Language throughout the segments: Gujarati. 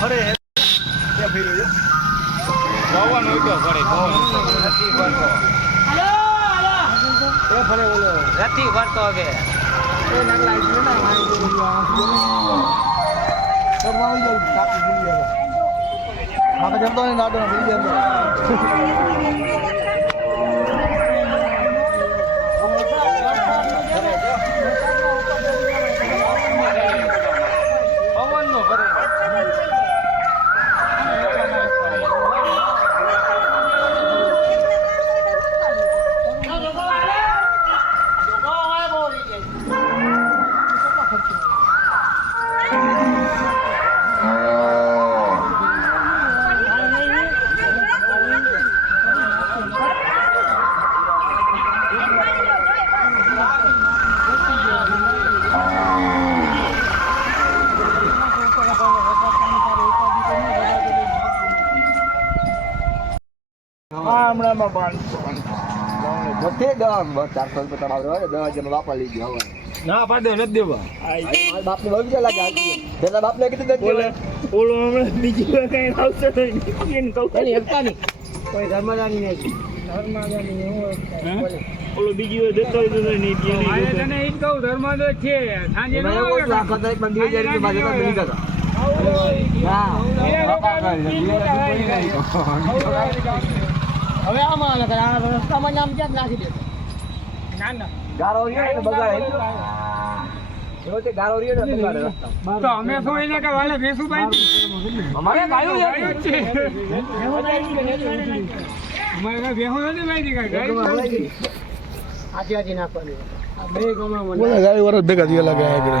ફરી. ક્યાં ફેર્યો છે? પવન ઉડ્યો ફરે પવન ઉડ્યો. એ ફરે ઓલો નથી ફરતો હવે એ નાગલા આવી ગયો ને, મારી ને. આવી ગયો, કાપી ભૂલી ગયો. આપણે જમતો નહીં, નાડો ભૂલી ગયો. બધે ચારસો રૂપિયા તમારે હોય બાપા લઈ ગયો હવે. ના પાડો નથી દેવા. લાગે કીધું ઓલો હમણાં બીજી કઈ આવશે તો એને કહું. નહીં. કોઈ ધર્મદાની નહીં. ધર્મદાની હોય. ઓલો બીજી વાર દેતો હોય તો નહીં એને તને ઈ કહું ધર્માદો છે. સાંજે ન હજાર રૂપિયા બની ગયા. બાપા હવે આમાં અલગ આ રસ્તામાં નામ ક્યાં ક્યાંક નાખી દે ના ના. ગારો રહ્યો ને બગાડે. એવો તે ગારો રહ્યો ને બગાડે રસ્તા તો અમે શું એને કે વાલે ભેંસું અમારે ગાયું ગાયું છે. અમારે ભેંસું નથી કાંઈ? ગાયું. આજી આજી નાખવાની. બે ગમણો બોલે ગાડી વરસ ભેગા થયા લાગે આગળ.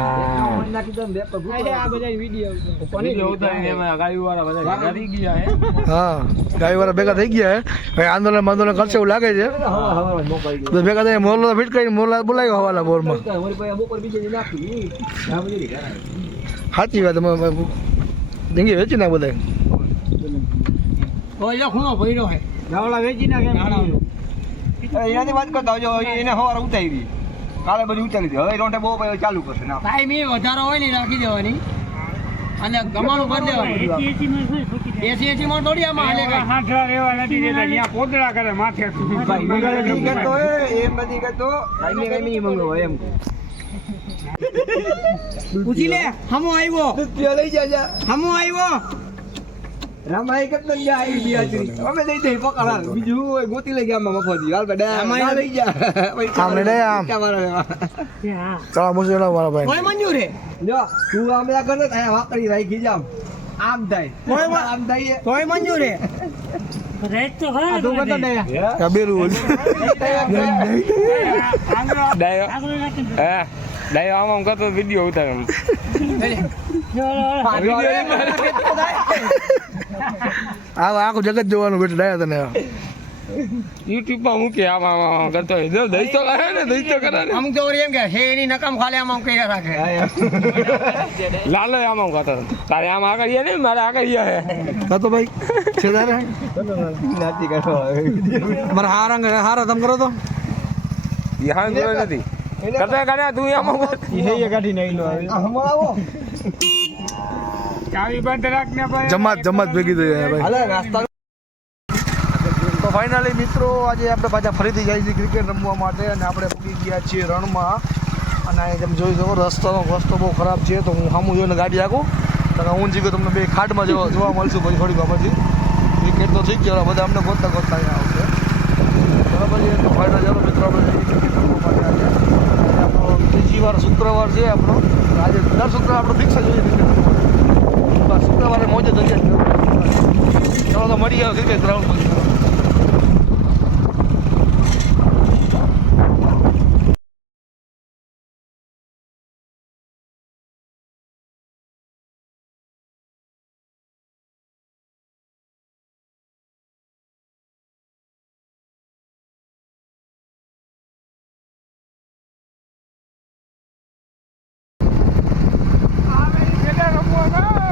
ગયા હે. વાળા ભેગા થઈ ગયા હે. હવે આંદોલન આંદોલન કરશે એવું લાગે છે. તો ભેગા થઈ મોરલો ફિટ કરી મોરલા બોલાવ્યો હવાલા બોરમાં. સાચી વાત ડેંગી વેચી ના બધા ઓય ખૂણો ભર્યો હે. ગાવડા વેચી નાખે એનાથી વાત કરતા આવજો જો એને સવારે ઉતારી કાલે બધી ઉતારી દે. હવે રોંટે બહુ પછી ચાલુ કરશે. ના. ટાઈમ એ વધારો હોય ને રાખી દેવાની. અને ગમાણું કરી દેવાનું. એસી એસી માં થોડી આમાં હાલે કઈ. હાથ રેવા નથી દેતા જ્યાં પોદળા કરે માથે. કરતો એમ નથી કરતો કાંઈ કાંઈ નહીં મંગાવો એમ પૂછી લે હમો આવ્યો. લઈ જાજા. હમો આવ્યો. રામાઈ કેટલો ને જા આવી અમે દઈ દઈ પકડા બીજું હોય ગોતી લઈ ગયા આમાં હાલ બેડા રામાઈ લઈ ગયા આમ લઈ લે, આમ. ચલા મુશ્કેલ મારા ભાઈ કોઈ મંજૂર હે જો તું આમ બધા કરે અહીંયા વાકડી રાખી જામ આમ થાય કોઈ આમ થાય કોઈ મંજૂર હે તો તું આ ડાયો હે ડાયો આમ આમ કરતો વીડિયો ઉતારે આ આખું જગત જોવાનું બેઠું ડાયા તને યુટ્યુબમાં મૂકે આમ આમ આમ કરતો હોય. જો દઈ તો કરે ને દઈ તો કરે ને. અમુક તો એમ કે હે એની નકામ ખાલી આમ આમ કર્યા રાખે. લાલો આમ આમ કરતો તારે આમ આગળ ને મારે આગળ હે હા તો ભાઈ છે તારે? નાતી કરો મારા હાર હારા તમ કરો તો? એ હા જોયો નથી. કરતા કરતા તું એમ એ. કાઢી નહીં લો હમ આવો. ચાવી બંધ રાખ ને ભાઈ. જમાત જમાત ભેગી થઈ જાય ભાઈ. હાલે નાસ્તા તો ફાઇનલી મિત્રો આજે આપણે પાછા ફરીથી જાય છે ક્રિકેટ રમવા માટે અને આપણે પૂકી ગયા છીએ રણમાં. અને અહીં તમે જોઈ શકો રસ્તાનો રસ્તો બહુ ખરાબ છે તો હું સામું જોઈને ગાડી આખું. તો હું જીગો તમને બે ખાટમાં જોવા જોવા મળશું પછી થોડીક વાર પછી ક્રિકેટ તો ઠીક છે હવે બધા અમને ગોતતા ગોતતા અહીંયા આવશે. બરાબર છે? ફાઇનલ ચાલો મિત્રો આપણે ક્રિકેટ રમવા માટે આજે આજે આપણો ત્રીજી વાર શુક્રવાર છે આપણો. આજે દર શુક્રવાર આપણો ફિક્સ શુક્રવારે મોજે જઈએ ચાલો તો મળી આવે ક્રિકેટ ગ્રાઉન્ડમાં મારે કેટલા બધા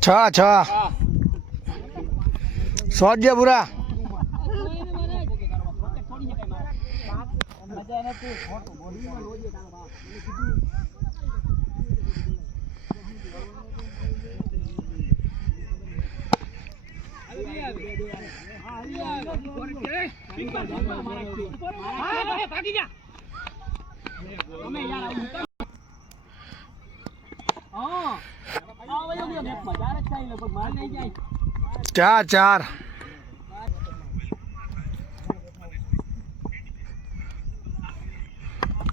છે? છ સોજ્ય પૂરા. ઓછા છે, નાલે વીસ ઓછા. ઓલે છોકરો આવ્યો છે. ઓલા કામ લઈ ગયા તમે હોય તો. તો ઓલા થઈ જાય ને તો પાંચસો ની ગયા. એવી કે કાકા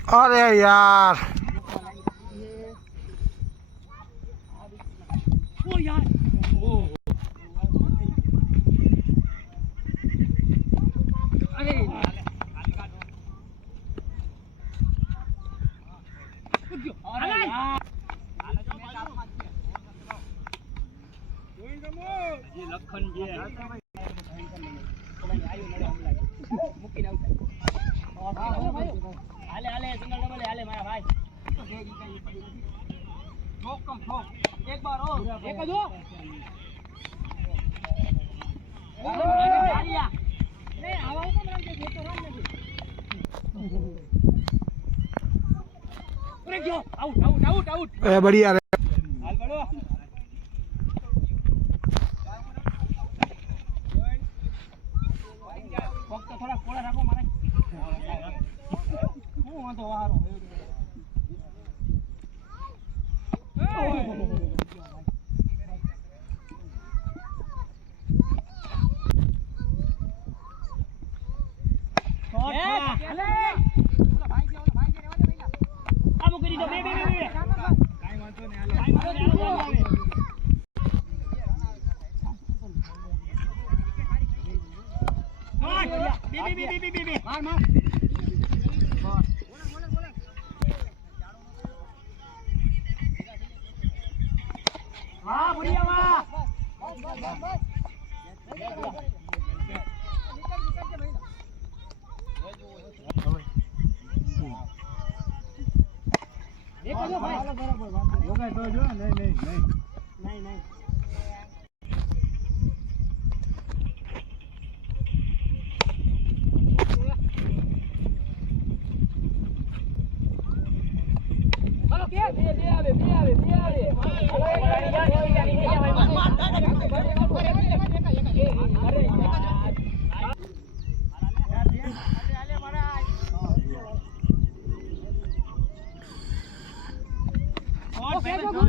એટલું તમે પેટ્રોલ બારી મૂકી છ હાલે હાલે સિંગલ ડબલ હાલે મારા ભાઈ ઠોક કમ ઠોક એક બાર ઓ એક જ હો લે આવા ઉપર રાખજે જે તો રામ નથી ઉરે ગયો આઉટ આઉટ આઉટ આઉટ એ બઢિયા રે હાલ બળો ફક્ત થોડા કોળા રાખો મારે હું વાંધો વારો આમ કરી દો બે બે બે બે કાઈ વાંધો નહીં હાલો માર માર. વાહ બુડિયા વાહ. એક જ ભાઈ યોગાય તો જો નહીં નહીં નહીં. નહીં હાલો કે બે બે આવે બે આવે બે આવે અરે